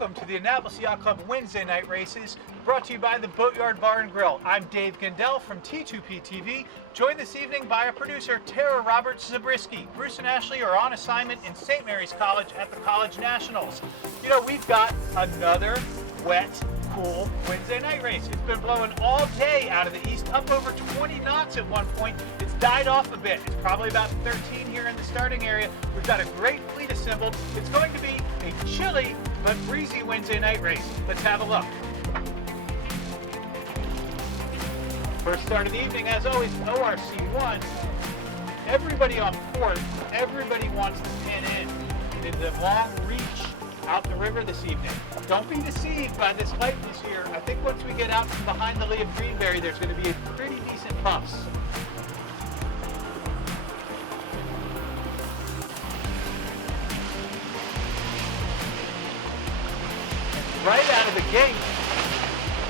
Welcome to the Annapolis Yacht Club Wednesday night races, brought to you by the Boatyard Bar and Grill. I'm Dave Gandell from T2P TV, joined this evening by our producer Tara Roberts-Zabriskie. Bruce and Ashley are on assignment in St. Mary's College at the College Nationals. You know, we've got another wet, cool Wednesday night race. It's been blowing all day out of the east, up over 20 knots at one point. It's died off a bit. It's probably about 13 here in the starting area. We've got a great fleet assembled. It's going to be a chilly but breezy Wednesday night race. Let's have a look. First start of the evening, as always, ORC1. Everybody on port, everybody wants to pin in. It's a long reach out the river this evening. Don't be deceived by this lightness here. I think once we get out from behind the lee of Greenberry, there's going to be a pretty decent puffs. Right out of the gate,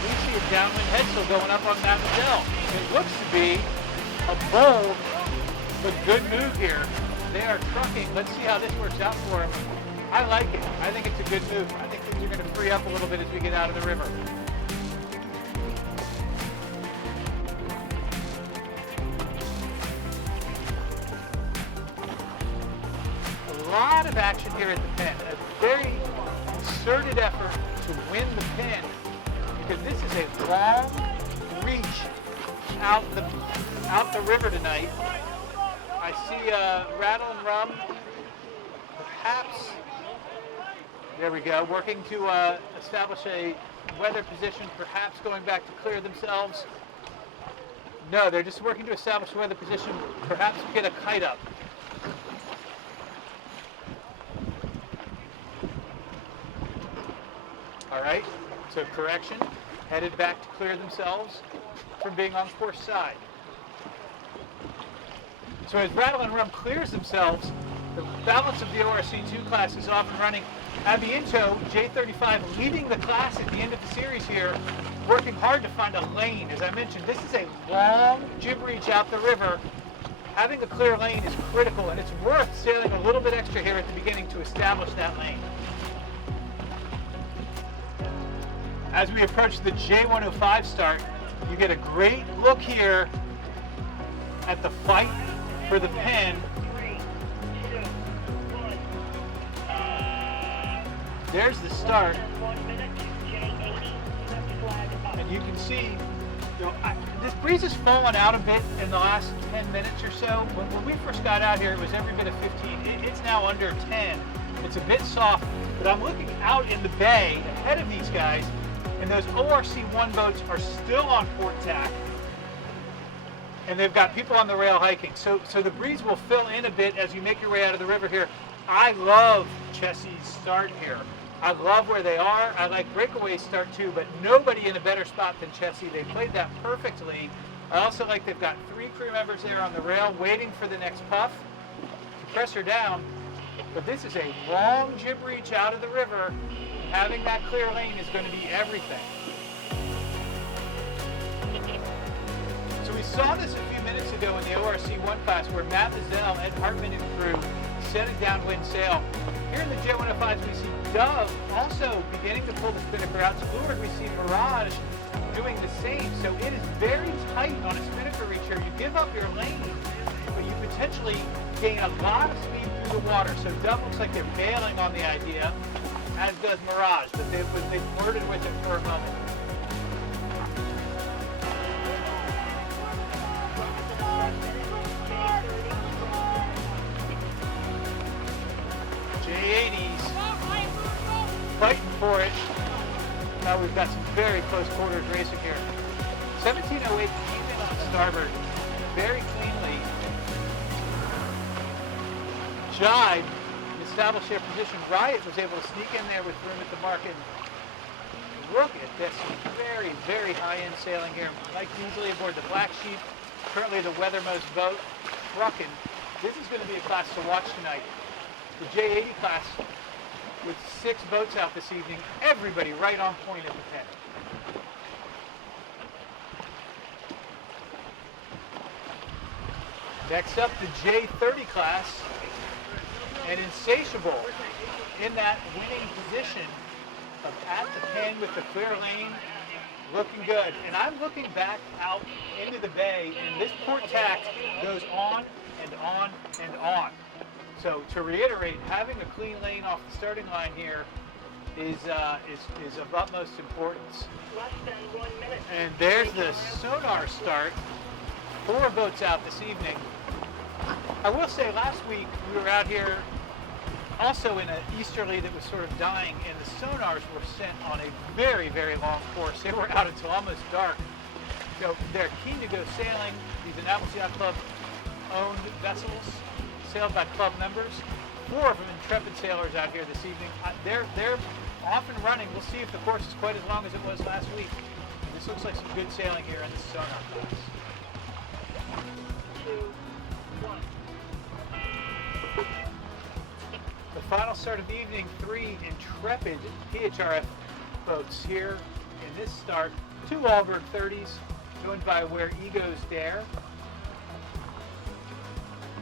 we see a downwind headsail going up on Mount Dell. It looks to be a bold but good move here. They are trucking. Let's see how this works out for them. I like it. I think it's a good move. I think things are going to free up a little bit as we get out of the river. A lot of action here at the pen. A very concerted effort to win the pin, because this is a long reach out the river tonight. I see Rattle and Rum, perhaps, there we go, working to establish a weather position, perhaps going back to clear themselves. No, they're just working to establish a weather position, perhaps get a kite up. All right, so correction, headed back to clear themselves from being on course side. So as Rattle and Rum clears themselves, the balance of the ORC2 class is off and running. Abiento, J35, leading the class at the end of the series here, working hard to find a lane. As I mentioned, this is a long jib reach out the river. Having a clear lane is critical, and it's worth sailing a little bit extra here at the beginning to establish that lane. As we approach the J105 start, you get a great look here at the fight for the pin. There's the start. And you can see, you know, this breeze has fallen out a bit in the last 10 minutes or so. When we first got out here, it was every bit of 15. It's now under 10. It's a bit soft, but I'm looking out in the bay ahead of these guys, and those ORC1 boats are still on port tack, and they've got people on the rail hiking. So the breeze will fill in a bit as you make your way out of the river here. I love Chessie's start here. I love where they are. I like Breakaway's start too, but nobody in a better spot than Chessie. They played that perfectly. I also like they've got 3 crew members there on the rail waiting for the next puff to press her down. But this is a long jib reach out of the river. Having that clear lane is going to be everything. So we saw this a few minutes ago in the ORC1 class where Matt Mazzell, Ed Hartman and crew set a downwind sail. Here in the J105s we see Dove also beginning to pull the spinnaker out. Stewart, we see Mirage doing the same. So it is very tight on a spinnaker reach here. You give up your lane, but you potentially gain a lot of speed through the water. So Dove looks like they're bailing on the idea, as does Mirage, but they flirted with it for a moment. J80s fighting for it. Now we've got some very close quarters racing here. 1708 came in on starboard very cleanly. Jive established their position. Riot was able to sneak in there with room at the market. Look at this, very, very high-end sailing here. Mike Beasley aboard the Black Sheep, currently the weathermost boat, trucking. This is going to be a class to watch tonight. The J80 class with 6 boats out this evening, everybody right on point at the pen. Next up, the J30 class, and Insatiable in that winning position at the pin with the clear lane, looking good. And I'm looking back out into the bay, and this port tack goes on and on and on. So to reiterate, having a clean lane off the starting line here is of utmost importance. Less than 1 minute. And there's the Sonar start. 4 boats out this evening. I will say last week we were out here also in an easterly that was sort of dying, and the Sonars were sent on a very, very long course. They were out until almost dark. So they're keen to go sailing. These Annapolis Yacht Club owned vessels, sailed by club members. 4 of them intrepid sailors out here this evening. They're off and running. We'll see if the course is quite as long as it was last week. This looks like some good sailing here in the Sonar class. 2, 1. The final start of the evening, 3 intrepid PHRF boats here in this start. 2 Allbird 30s, joined by Where Egos Dare.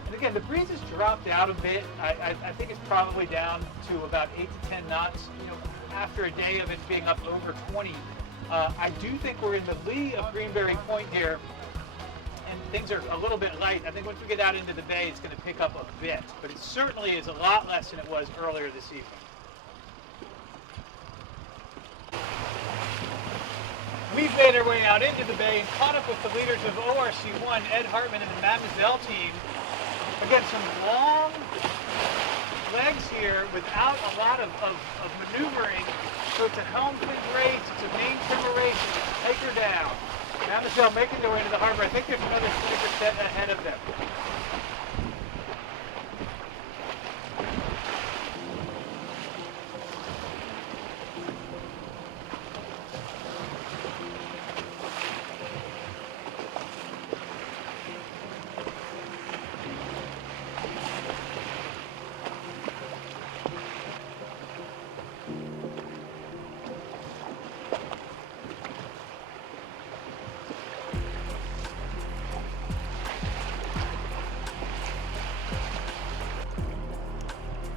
And again, the breeze has dropped out a bit. I think it's probably down to about 8 to 10 knots. You know, after a day of it being up over 20, I do think we're in the lee of Greenberry Point here, and things are a little bit light. I think once we get out into the bay, it's going to pick up a bit, but it certainly is a lot less than it was earlier this evening. We've made our way out into the bay and caught up with the leaders of ORC1, Ed Hartman and the Mademoiselle team. Again, some long legs here without a lot of maneuvering. So it's a helm fin race, it's a main trimmer race, take her down. Mademoiselle making their way into the harbor. I think there's another snicker set ahead of them.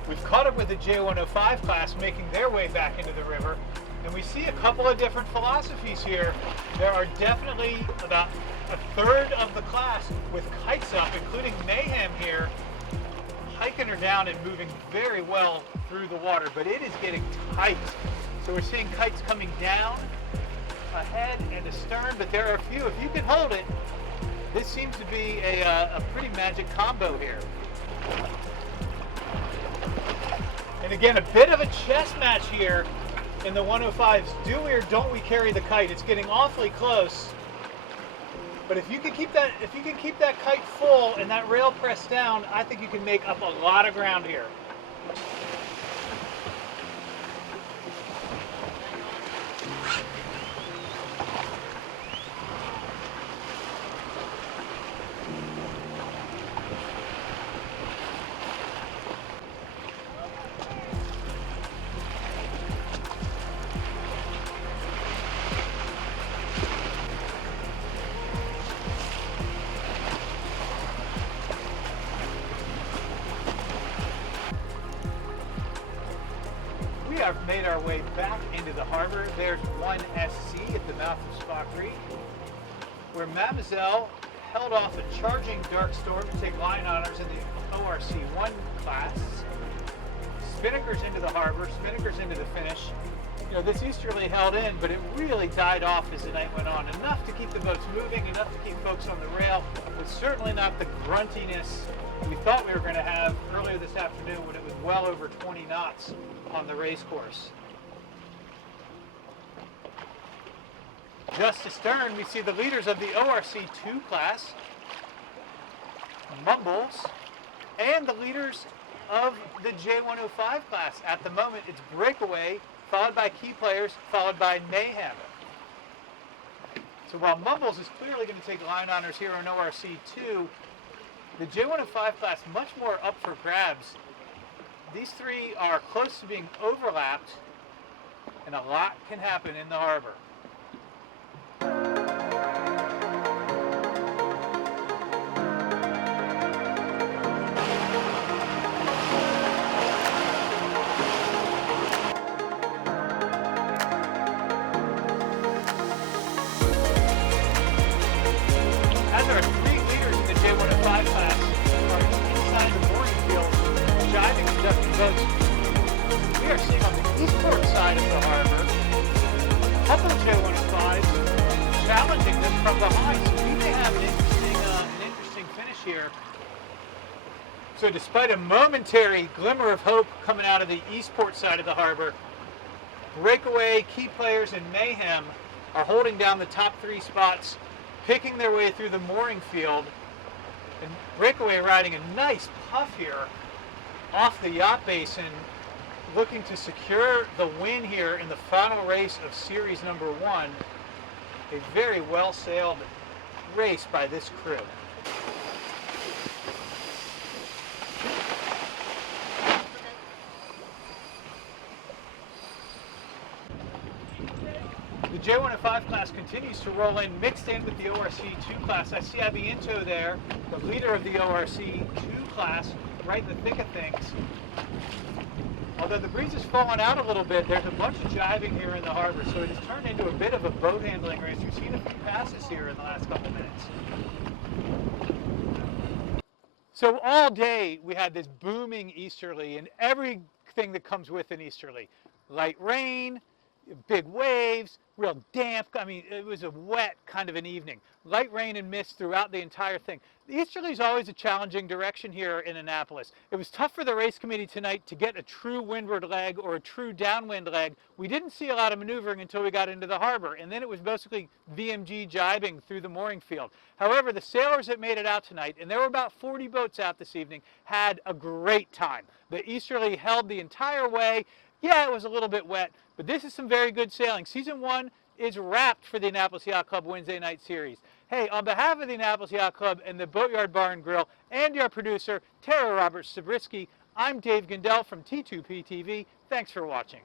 We've caught up with the J105 class making their way back into the river, and we see a couple of different philosophies here. There are definitely about a third of the class with kites up, including Mayhem here, hiking her down and moving very well through the water, but it is getting tight. So we're seeing kites coming down, ahead and astern, but there are a few. If you can hold it, this seems to be a pretty magic combo here. And again, a bit of a chess match here in the 105s. Do we or don't we carry the kite? It's getting awfully close. But if you can keep that kite full and that rail pressed down, I think you can make up a lot of ground here. We have made our way back into the harbor. There's 1SC at the mouth of Spock Reef, where Mademoiselle held off a charging dark storm to take line honors in the ORC1 class. Spinnakers into the harbor, Spinnakers into the finish. You know, this easterly held in, but it really died off as the night went on. Enough to keep the boats moving, enough to keep folks on the rail, but certainly not the gruntiness we thought we were going to have earlier this afternoon when it was well over 20 knots on the race course. Just astern, we see the leaders of the ORC2 class, Mumbles, and the leaders of the J105 class. At the moment, it's Breakaway, followed by Key Players, followed by Mayhem. So while Mumbles is clearly going to take line honors here on ORC2, the J105 class much more up for grabs. These three are close to being overlapped, and a lot can happen in the harbor. as our 3 leaders in the J105 class are inside the mooring field, jiving and ducking boats, we are seeing on the eastport side of the harbor a couple of J105s challenging them from behind. So we may have an interesting finish here. So despite a momentary glimmer of hope coming out of the eastport side of the harbor, Breakaway, Key Players, and Mayhem are holding down the top 3 spots, picking their way through the mooring field, and Breakaway riding a nice puff here off the Yacht Basin, looking to secure the win here in the final race of series number 1. A very well sailed race by this crew. The J105 class continues to roll in, mixed in with the ORC2 class. I see Abiento there, the leader of the ORC2 class, right in the thick of things. Although the breeze has fallen out a little bit, there's a bunch of jiving here in the harbor, so it has turned into a bit of a boat handling race. We've seen a few passes here in the last couple minutes. So all day we had this booming easterly and everything that comes with an easterly. Light rain, big waves, real damp. I mean, it was a wet kind of an evening. Light rain and mist throughout the entire thing. The easterly is always a challenging direction here in Annapolis. It was tough for the race committee tonight to get a true windward leg or a true downwind leg. We didn't see a lot of maneuvering until we got into the harbor, and then it was basically VMG jibing through the mooring field. However, the sailors that made it out tonight, and there were about 40 boats out this evening, had a great time. The easterly held the entire way. Yeah, it was a little bit wet, but this is some very good sailing. Season 1 is wrapped for the Annapolis Yacht Club Wednesday night series. Hey, on behalf of the Annapolis Yacht Club and the Boatyard Bar and Grill and your producer, Tara Roberts-Zabriskie, I'm Dave Gindel from T2P TV. Thanks for watching.